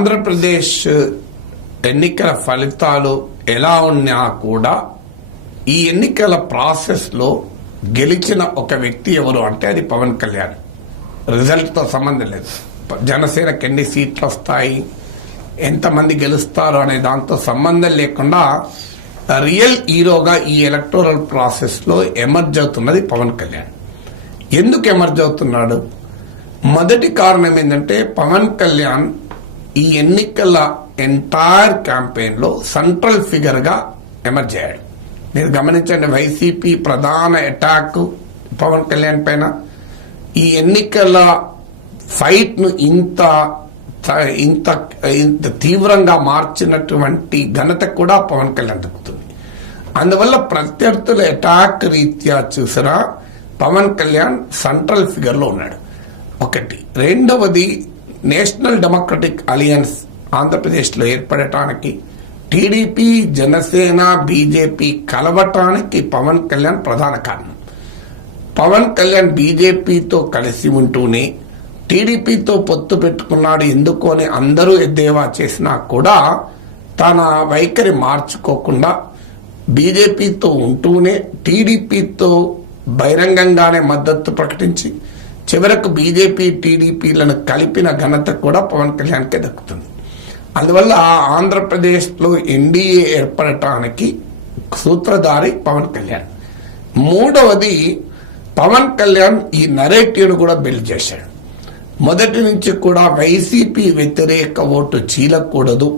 ఆంధ్రప్రదేశ్ ఎన్నికల ఫలితాలు ఎలా ఉన్నా కూడా ఈ ఎన్నికల ప్రాసెస్లో గెలిచిన ఒక వ్యక్తి ఎవరు అంటే అది పవన్ కళ్యాణ్. రిజల్ట్తో సంబంధం లేదు. జనసేనకి ఎన్ని సీట్లు వస్తాయి, ఎంతమంది గెలుస్తారు అనే దాంతో సంబంధం లేకుండా రియల్ హీరోగా ఈ ఎలక్టోరల్ ప్రాసెస్లో ఎమర్జ్ అవుతున్నది పవన్ కళ్యాణ్. ఎందుకు ఎమర్జ్ అవుతున్నాడు? మొదటి కారణం ఏంటంటే పవన్ కళ్యాణ్ ఈ ఎన్నికల ఎంటైర్ క్యాంపెయిన్లో సెంట్రల్ ఫిగర్గా ఎమర్జ్ అయ్యాడు. మీరు గమనించండి, వైసీపీ ప్రధాన అటాక్ పవన్ కళ్యాణ్ పైన, ఈ ఎన్నికల ఫైట్ను ఇంత ఇంత ఇంత తీవ్రంగా మార్చినటువంటి ఘనత కూడా పవన్ కళ్యాణ్ దక్కుతుంది. అందువల్ల ప్రత్యర్థుల అటాక్ రీత్యా చూసినా పవన్ కళ్యాణ్ సెంట్రల్ ఫిగర్లో ఉన్నాడు. ఒకటి. రెండవది, నేషనల్ డెమోక్రటిక్ అలయన్స్ ఆంధ్రప్రదేశ్లో ఏర్పడటానికి, టీడీపీ, జనసేన, బీజేపీ కలవటానికి పవన్ కళ్యాణ్ ప్రధాన కారణం. పవన్ కళ్యాణ్ బీజేపీతో కలిసి ఉంటూనే టీడీపీతో పొత్తు పెట్టుకున్నాడు ఎందుకు అని అందరూ ఎద్దేవా చేసినా కూడా తన వైఖరి మార్చుకోకుండా బీజేపీతో ఉంటూనే టీడీపీతో బహిరంగంగానే మద్దతు ప్రకటించి చివరకు బీజేపీ టీడీపీలను కలిపిన ఘనత కూడా పవన్ కళ్యాణ్కే దక్కుతుంది. అందువల్ల ఆంధ్రప్రదేశ్లో ఎన్డీఏ ఏర్పడటానికి సూత్రధారి పవన్ కళ్యాణ్. మూడవది, పవన్ కళ్యాణ్ ఈ నరేటివ్ను కూడా బిల్డ్ చేశాడు. మొదటి నుంచి కూడా వైసీపీ వ్యతిరేక ఓటు చీలకూడదు,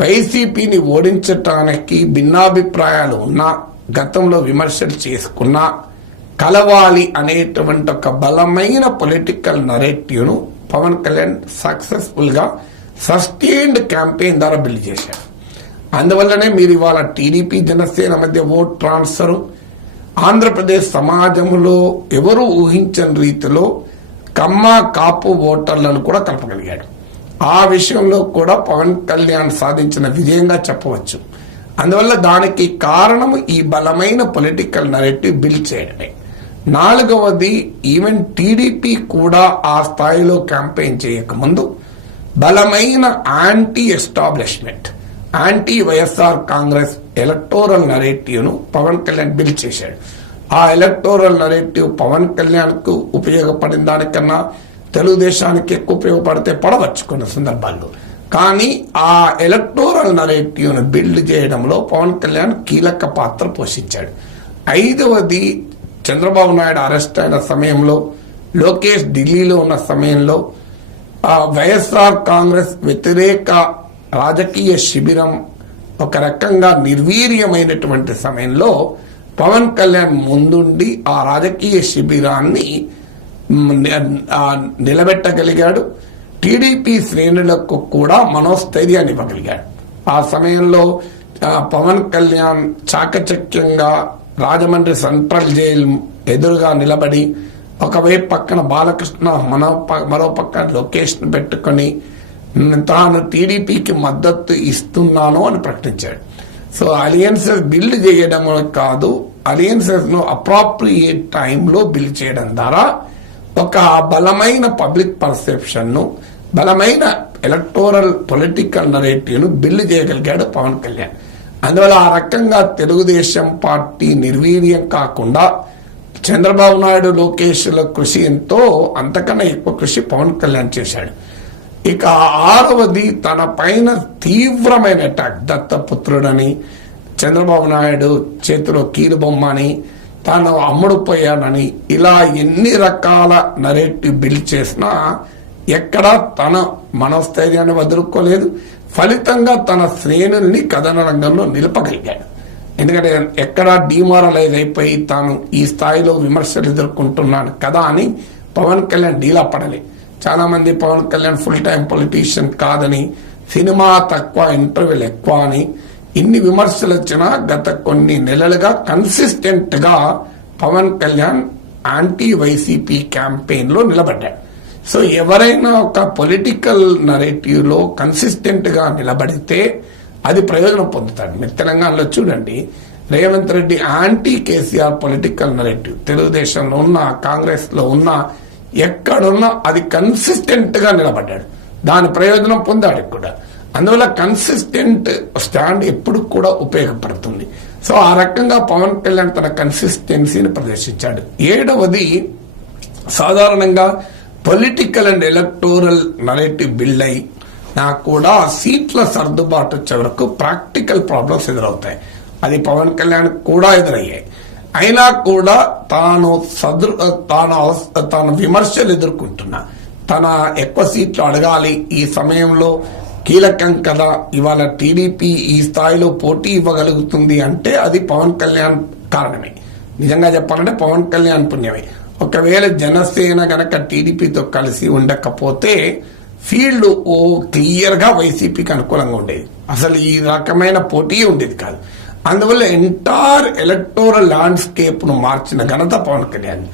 వైసీపీని ఓడించటానికి భిన్నాభిప్రాయాలు ఉన్నా, గతంలో విమర్శలు చేసుకున్నా కలవాలి అనేటువంటి ఒక బలమైన పొలిటికల్ నరేటివ్ను పవన్ కళ్యాణ్ సక్సెస్ఫుల్ గా సస్టైన్డ్ క్యాంపెయిన్ ద్వారా బిల్డ్ చేశారు. అందువల్లనే మీరు ఇవాళ టీడీపీ, జనసేన మధ్య ఓట్ ట్రాన్స్ఫర్ ఆంధ్రప్రదేశ్ సమాజంలో ఎవరు ఊహించని రీతిలో కమ్మ, కాపు ఓటర్లను కూడా కలపగలిగాడు. ఆ విషయంలో కూడా పవన్ కళ్యాణ్ సాధించిన విజయంగా చెప్పవచ్చు. అందువల్ల దానికి కారణం ఈ బలమైన పొలిటికల్ నరేటివ్ బిల్డ్ చేయడమే. నాలుగవది, ఈవెన్ టీడీపీ కూడా ఆ స్థాయిలో క్యాంపెయిన్ చేయకముందు బలమైన anti establishment, anti YSR Congress electoral నరేటివ్ను పవన్ కళ్యాణ్ బిల్డ్ చేశాడు. ఆ ఎలక్టోరల్ నరేటివ్ పవన్ కళ్యాణ్ కు ఉపయోగపడిన దానికన్నా తెలుగుదేశానికి ఎక్కువ ఉపయోగపడితే పడవచ్చు కొన్ని సందర్భాల్లో. కానీ ఆ ఎలక్టోరల్ నరేటివ్ను బిల్డ్ చేయడంలో పవన్ కళ్యాణ్ కీలక పాత్ర పోషించాడు. ఐదవది, చంద్రబాబు నాయుడు అరెస్ట్ అయిన సమయంలో, లోకేష్ ఢిల్లీలో ఉన్న సమయంలో వైఎస్ఆర్ కాంగ్రెస్ వ్యతిరేక రాజకీయ శిబిరం ఒక రకంగా నిర్వీర్యమైనటువంటి సమయంలో పవన్ కళ్యాణ్ ముందుండి ఆ రాజకీయ శిబిరాన్ని నిలబెట్టగలిగాడు. టీడీపీ శ్రేణులకు కూడా మనోస్థైర్యాన్ని ఇవ్వగలిగాడు. ఆ సమయంలో పవన్ కళ్యాణ్ చాకచక్యంగా రాజమండ్రి సెంట్రల్ జైలు ఎదురుగా నిలబడి ఒకవైపు పక్కన బాలకృష్ణ, మరో పక్కన లోకేష్ పెట్టుకుని తాను టీడీపీకి మద్దతు ఇస్తున్నాను అని ప్రకటించాడు. సో అలియన్సెస్ బిల్డ్ చేయడం కాదు, అలియన్సెస్ ను అప్రాప్రియేట్ టైంలో బిల్డ్ చేయడం ద్వారా ఒక బలమైన పబ్లిక్ పర్సెప్షన్ ను, బలమైన ఎలక్టోరల్ పొలిటికల్ నరేటివ్ ను బిల్డ్ చేయగలిగాడు పవన్ కళ్యాణ్. అందువల్ల ఆ రకంగా తెలుగుదేశం పార్టీ నిర్వీర్యం కాకుండా చంద్రబాబు నాయుడు, లోకేష్ల కృషి ఎంతో, అంతకన్నా ఎక్కువ కృషి పవన్ కళ్యాణ్ చేశాడు. ఇక ఆరవది, తన పైన తీవ్రమైన అటాక్, దత్తపుత్రుడని, చంద్రబాబు నాయుడు చేతిలో కీలుబొమ్మ అని, తాను అమ్ముడుపోయానని, ఇలా ఎన్ని రకాల నరేటివ్ బిల్డ్ చేసినా ఎక్కడా తన మనోస్థైర్యాన్ని వదులుకోలేదు. ఫలితంగా తన శ్రేణుల్ని కథన రంగంలో నిలపగలిగాడు. ఎందుకంటే ఎక్కడా డిమారలైజ్ అయిపోయి తాను ఈ స్థాయిలో విమర్శలు ఎదుర్కొంటున్నాను కదా అని పవన్ కళ్యాణ్ డీలా పడలే. చాలా మంది Pawan Kalyan full time politician కాదని, సినిమా తక్కువ, ఇంటర్వ్యూలు ఎక్కువ అని ఇన్ని విమర్శలు వచ్చినా గత కొన్ని నెలలుగా కన్సిస్టెంట్ గా Pawan Kalyan anti YCP campaign లో నిలబడ్డాడు. సో ఎవరైనా ఒక పొలిటికల్ నరేటివ్ లో కన్సిస్టెంట్ గా నిలబడితే అది ప్రయోజనం పొందుతాడు. మీరు తెలంగాణలో చూడండి, Revanth Reddy anti KCR political narrative తెలుగుదేశంలో ఉన్న, కాంగ్రెస్ లో ఉన్న, ఎక్కడున్నా అది కన్సిస్టెంట్ గా నిలబడ్డాడు. దాని ప్రయోజనం పొందాడు కూడా. అందువల్ల కన్సిస్టెంట్ స్టాండ్ ఎప్పుడు కూడా ఉపయోగపడుతుంది. సో ఆ రకంగా పవన్ కళ్యాణ్ తన కన్సిస్టెన్సీని ప్రదర్శించాడు. 7వది సాధారణంగా political and electoral narrative build అయి నాకు కూడా సీట్ల సర్దుబాటు వచ్చే వరకు ప్రాక్టికల్ ప్రాబ్లమ్స్ ఎదురవుతాయి. అది పవన్ కళ్యాణ్ కూడా ఎదురయ్యాయి. అయినా కూడా తాను విమర్శలు ఎదుర్కొంటున్నా, తన ఎక్కువ సీట్లు అడగాలి, ఈ సమయంలో కీలకం కదా, ఇవాళ టీడీపీ ఈ స్థాయిలో పోటీ ఇవ్వగలుగుతుంది అంటే అది పవన్ కళ్యాణ్ కారణమే. నిజంగా చెప్పాలంటే పవన్ కళ్యాణ్ పుణ్యమే. ఒకవేళ జనసేన గనక టీడీపీతో కలిసి ఉండకపోతే ఫీల్డ్ క్లియర్ గా వైసీపీకి అనుకూలంగా ఉండేది, అసలు ఈ రకమైన పోటీ ఉండేది కాదు. అందువల్ల ఎంటైర్ ఎలక్టోరల్ ల్యాండ్స్కేప్ ను మార్చిన ఘనత Pawan Kalyan.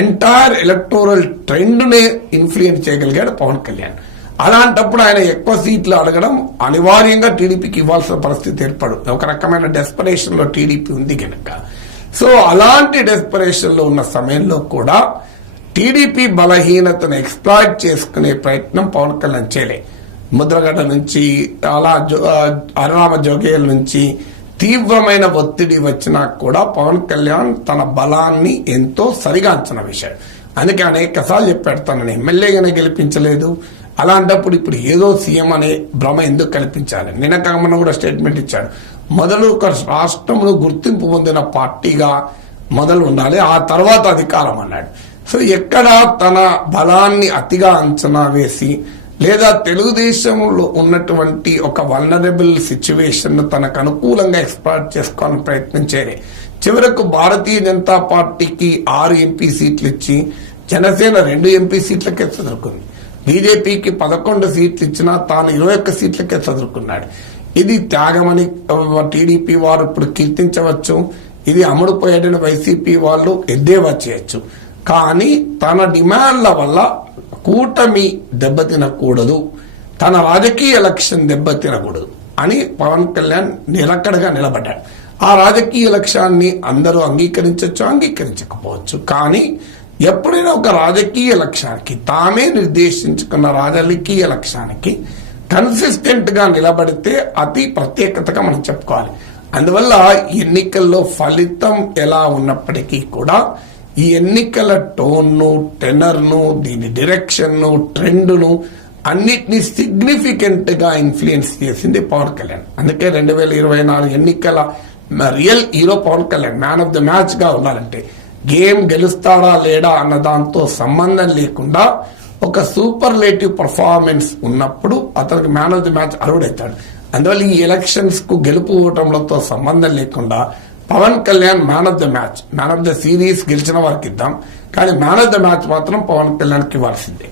Entire electoral trend నే ఇన్ఫ్లుయెన్స్ చేయగలిగాడు పవన్ కళ్యాణ్. అలాంటప్పుడు ఆయన ఎక్కువ సీట్లు అడగడం అనివార్యంగా టీడీపీకి ఇవ్వాల్సిన పరిస్థితి ఏర్పడు. ఒక రకమైన డెస్పరేషన్ లో టీడీపీ ఉంది కనుక. సో అలాంటి డెస్పరేషన్ లో ఉన్న సమయంలో కూడా టీడీపీ బలహీనతను ఎక్స్ప్లాయిట్ చేసుకునే ప్రయత్నం పవన్ కళ్యాణ్ చేయలే. ముద్రగడ్డ నుంచి అలా అరుణామ జోగేల నుంచి తీవ్రమైన ఒత్తిడి వచ్చినా కూడా పవన్ కళ్యాణ్ తన బలాన్ని ఎంతో సరిగా అంచనా వేశాడు. అందుకే అనేక సార్లు చెప్పాడు, తనని ఎమ్మెల్యేగానే గెలిపించలేదు, అలాంటప్పుడు ఇప్పుడు ఏదో సీఎం అనే భ్రమ ఎందుకు కల్పించాలి. నిన్న కామన్న కూడా స్టేట్మెంట్ ఇచ్చాడు, మొదలు ఒక రాష్ట్రంలో గుర్తింపు పొందిన పార్టీగా మొదలు ఉండాలి, ఆ తర్వాత అధికారం అన్నాడు. సో ఎక్కడ తన బలాన్ని అతిగా అంచనా వేసి లేదా తెలుగుదేశంలో ఉన్నటువంటి ఒక వల్నరబుల్ సిచ్యువేషన్ తనకు అనుకూలంగా ఎక్స్ప్లాయిట్ చేసుకోవాలని ప్రయత్నం చేయలే. చివరకు భారతీయ జనతా పార్టీకి 6 ఎంపీ సీట్లు ఇచ్చి జనసేన 2 ఎంపీ సీట్లకే చదువుకుంది. బీజేపీకి 11 సీట్లు ఇచ్చినా తాను 21 సీట్లకే చదువుకున్నాడు. ఇది త్యాగమని టీడీపీ వారు ఇప్పుడు కీర్తించవచ్చు, ఇది అమ్ముడుపోయాడని వైసీపీ వాళ్ళు ఎద్దేవా చేయొచ్చు. కానీ తన డిమాండ్ల వల్ల కూటమి దెబ్బతినకూడదు, తన రాజకీయ లక్ష్యం దెబ్బతినకూడదు అని పవన్ కళ్యాణ్ నిలకడగా నిలబడ్డాడు. ఆ రాజకీయ లక్ష్యాన్ని అందరూ అంగీకరించవచ్చు, అంగీకరించకపోవచ్చు. కానీ ఎప్పుడైనా ఒక రాజకీయ లక్ష్యానికి, తామే నిర్దేశించుకున్న రాజకీయ లక్ష్యానికి కన్సిస్టెంట్ గా నిలబడితే అతి ప్రత్యేకతగా మనం చెప్పుకోవాలి. అందువల్ల ఎన్నికల్లో ఫలితం ఎలా ఉన్నప్పటికీ కూడా ఈ ఎన్నికల టోన్ను, టెనర్ను, దీని డైరెక్షన్ను, ట్రెండ్ను అన్నిటినీ సిగ్నిఫికెంట్ గా ఇన్ఫ్లుయెన్స్ చేసింది పవన్ కళ్యాణ్. అందుకే 2024 ఎన్నికల real hero Pawan Kalyan. Man of the match గా ఉండాలంటే గేమ్ గెలుస్తాడా లేడా అన్న దాంతో సంబంధం లేకుండా ఒక సూపర్లేటివ్ పర్ఫార్మెన్స్ ఉన్నప్పుడు అతనికి మ్యాన్ ఆఫ్ ది మ్యాచ్ అర్హుడవుతాడు. అందువల్ల ఈ ఎలక్షన్స్ కు గెలుపు ఓటములతో సంబంధం లేకుండా Pawan Kalyan man of the match, man of the series గెలిచిన వారికి ఇద్దాం, కానీ మ్యాన్ ఆఫ్ ద మ్యాచ్ మాత్రం పవన్ కళ్యాణ్కి ఇవ్వాల్సిందే.